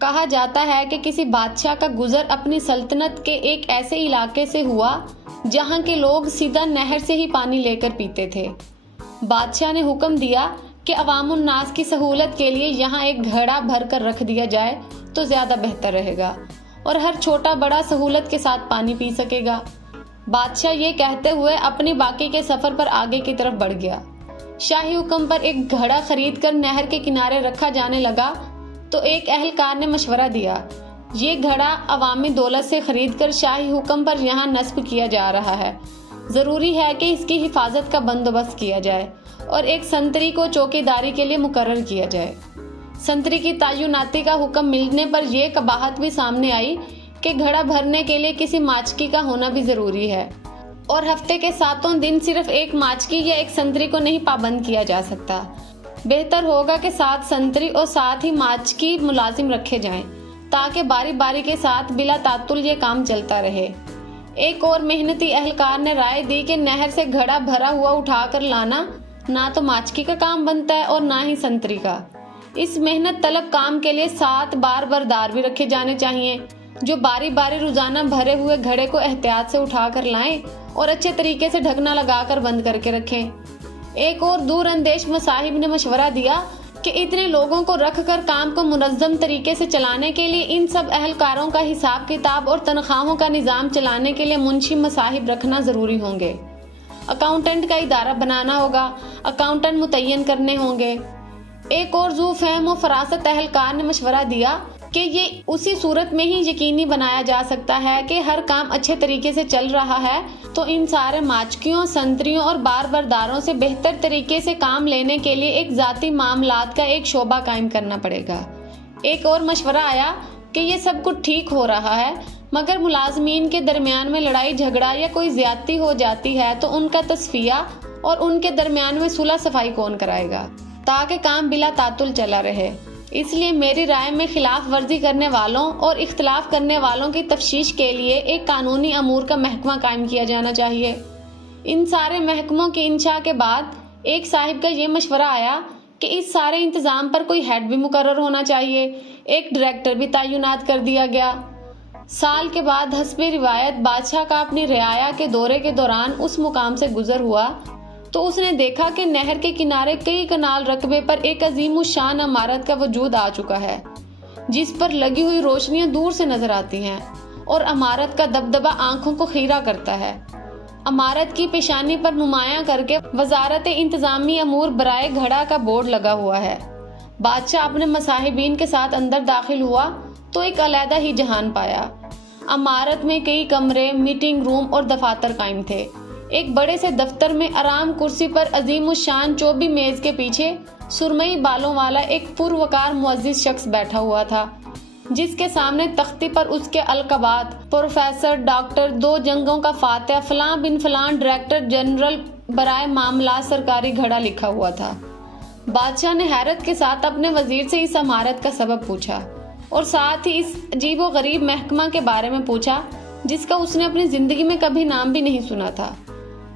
کہا جاتا ہے کہ کسی بادشاہ کا گزر اپنی سلطنت کے ایک ایسے علاقے سے ہوا جہاں کے لوگ سیدھا نہر سے ہی پانی لے کر پیتے تھے۔ بادشاہ نے حکم دیا کہ عوام الناس کی سہولت کے لیے یہاں ایک گھڑا بھر کر رکھ دیا جائے تو زیادہ بہتر رہے گا اور ہر چھوٹا بڑا سہولت کے ساتھ پانی پی سکے گا۔ بادشاہ یہ کہتے ہوئے اپنی باقی کے سفر پر آگے کی طرف بڑھ گیا۔ شاہی حکم پر ایک گھڑا خرید کر نہر کے کنارے رکھا جانے لگا تو ایک اہلکار نے مشورہ دیا، یہ گھڑا عوامی دولت سے خرید کر شاہی حکم پر یہاں نصب کیا جا رہا ہے، ضروری ہے کہ اس کی حفاظت کا بندوبست کیا جائے اور ایک سنتری کو چوکیداری کے لیے مقرر کیا جائے۔ سنتری کی تعیناتی کا حکم ملنے پر یہ قباحت بھی سامنے آئی کہ گھڑا بھرنے کے لیے کسی ماچکی کا ہونا بھی ضروری ہے اور ہفتے کے 7 دن صرف ایک ماچکی یا ایک سنتری کو نہیں پابند کیا جا سکتا۔ بہتر ہوگا کہ 7 سنتری اور 7 ہی ماچکی ملازم رکھے جائیں تاکہ باری باری کے ساتھ بلا تعطل یہ کام چلتا رہے۔ ایک اور محنتی اہلکار نے رائے دی کہ نہر سے گھڑا بھرا ہوا اٹھا کر لانا نہ تو ماچکی کا کام بنتا ہے اور نہ ہی سنتری کا۔ اس محنت طلب کام کے لیے 7 بار بردار بھی رکھے جانے چاہیے جو باری باری روزانہ بھرے ہوئے گھڑے کو احتیاط سے اٹھا کر لائیں اور اچھے طریقے سے ڈھکنا لگا کر بند کر کے رکھیں۔ ایک اور دور اندیش مصاحب نے مشورہ دیا کہ اتنے لوگوں کو رکھ کر کام کو منظم طریقے سے چلانے کے لیے ان سب اہلکاروں کا حساب کتاب اور تنخواہوں کا نظام چلانے کے لیے منشی مصاحب رکھنا ضروری ہوں گے۔ اکاؤنٹنٹ کا ادارہ بنانا ہوگا، اکاؤنٹنٹ متعین کرنے ہوں گے۔ ایک اور ذو فہم و فراست اہلکار نے مشورہ دیا کہ یہ اسی صورت میں ہی یقینی بنایا جا سکتا ہے کہ ہر کام اچھے طریقے سے چل رہا ہے تو ان سارے ماچکیوں، سنتریوں اور بار برداروں سے بہتر طریقے سے کام لینے کے لیے ایک ذاتی معاملات کا ایک شعبہ قائم کرنا پڑے گا۔ ایک اور مشورہ آیا کہ یہ سب کچھ ٹھیک ہو رہا ہے مگر ملازمین کے درمیان میں لڑائی جھگڑا یا کوئی زیادتی ہو جاتی ہے تو ان کا تصفیہ اور ان کے درمیان میں صلح صفائی کون کرائے گا تاکہ کام بلا تعطل چلا رہے۔ اس لیے میری رائے میں خلاف ورزی کرنے والوں اور اختلاف کرنے والوں کی تفتیش کے لیے ایک قانونی امور کا محکمہ قائم کیا جانا چاہیے۔ ان سارے محکموں کی انشاء کے بعد ایک صاحب کا یہ مشورہ آیا کہ اس سارے انتظام پر کوئی ہیڈ بھی مقرر ہونا چاہیے۔ ایک ڈائریکٹر بھی تعینات کر دیا گیا۔ سال کے بعد حسب روایت بادشاہ کا اپنی رعایا کے دورے کے دوران اس مقام سے گزر ہوا تو اس نے دیکھا کہ نہر کے کنارے کئی کنال رقبے پر ایک عظیم الشان عمارت کا وجود آ چکا ہے جس پر لگی ہوئی روشنیاں دور سے نظر آتی ہیں اور عمارت کا دبدبہ آنکھوں کو خیرہ کرتا ہے۔ عمارت کی پیشانی پر نمایاں کر کے وزارت انتظامی امور برائے گھڑا کا بورڈ لگا ہوا ہے۔ بادشاہ اپنے مصاحبین کے ساتھ اندر داخل ہوا تو ایک علیحدہ ہی جہان پایا۔ عمارت میں کئی کمرے، میٹنگ روم اور دفاتر قائم تھے۔ ایک بڑے سے دفتر میں آرام کرسی پر عظیم الشان چوبی میز کے پیچھے سرمئی بالوں والا ایک پروقار معزز شخص بیٹھا ہوا تھا جس کے سامنے تختی پر اس کے القابات پروفیسر، ڈاکٹر، 2 جنگوں کا فاتح، فلاں بن فلاں، ڈائریکٹر جنرل برائے معاملات سرکاری گھڑا لکھا ہوا تھا۔ بادشاہ نے حیرت کے ساتھ اپنے وزیر سے اس عمارت کا سبب پوچھا اور ساتھ ہی اس عجیب و غریب محکمہ کے بارے میں پوچھا جس کا اس نے اپنی زندگی میں کبھی نام بھی نہیں سنا تھا۔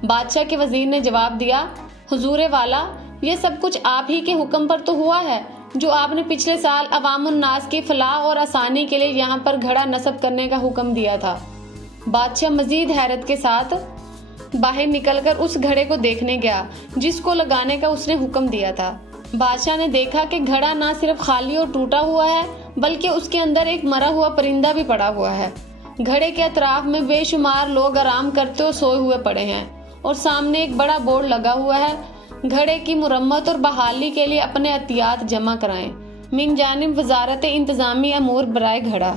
بادشاہ کے وزیر نے جواب دیا، حضور والا، یہ سب کچھ آپ ہی کے حکم پر تو ہوا ہے جو آپ نے پچھلے سال عوام الناس کی فلاح اور آسانی کے لیے یہاں پر گھڑا نصب کرنے کا حکم دیا تھا۔ بادشاہ مزید حیرت کے ساتھ باہر نکل کر اس گھڑے کو دیکھنے گیا جس کو لگانے کا اس نے حکم دیا تھا۔ بادشاہ نے دیکھا کہ گھڑا نہ صرف خالی اور ٹوٹا ہوا ہے بلکہ اس کے اندر ایک مرا ہوا پرندہ بھی پڑا ہوا ہے۔ گھڑے کے اطراف میں بے شمار لوگ آرام کرتے اور سوئے ہوئے پڑے ہیں اور سامنے ایک بڑا بورڈ لگا ہوا ہے، گھڑے کی مرمت اور بحالی کے لیے اپنے عطیات جمع کرائیں، من جانب وزارت انتظامی امور برائے گھڑا۔